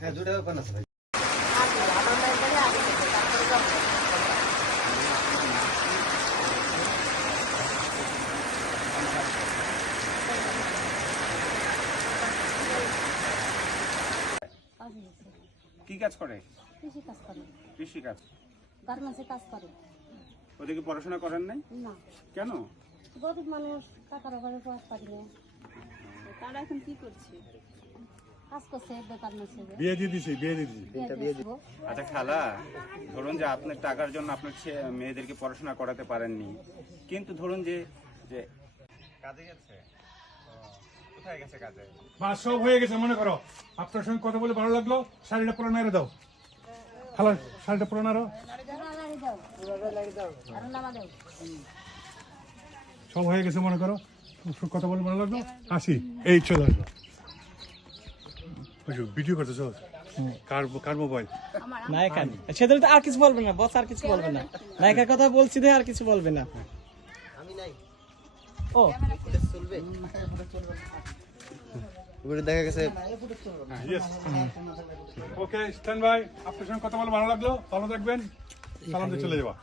হ্যাঁ 2 টাকা পান আছে ভাই। কি কাজ করে? কৃষি কাজ করে, কৃষি কাজ। গার্মেন্টসে কাজ করে। ওদিকে পড়াশোনা করেন নাই না, কেন? গরিব মানুষ, টাকার অভাবে পড়াতে পারি না। তারা এখন কি করছে? কাজ করছে গার্মেন্টসে। বিয়ে দিয়ে দিছি, বিয়ে দিয়ে দিছি। আচ্ছা খালা, ধরুন যে আপনার টাকার জন্য আপনার মেয়েদেরকে পড়াশোনা করাতে পারেননি, কিন্তু ধরুন যে যে কাজে গেছে, কোথায় গেছে কাজে? বা সব হয়ে গেছে মনে করো। আপনার সঙ্গে কথা বলে ভালো লাগলো। শাড়িটা পুরো নাড়ে দাও। খালা শাড়িটা পুরো নাড়ো। সব হয়ে গেছে মনে করো। কথা বলে ভালো লাগলো। আসি, এই চলে আসবো। ভিডিও করতেছ? কার মোবাইল? নায়িকা সেদিন তো আর কিছু বলবে না, বস আর কিছু বলবে না। নায়িকার কথা বলছি দে, আর কিছু বলবে না। আমি নাই। ও চলবে। উপরে দেখা গেছে। ওকে, স্ট্যান্ড বাই। আপনার সঙ্গে কথা বলে ভালো লাগলো। ভালো থাকবেন। সালাম দিয়ে চলে যাবা।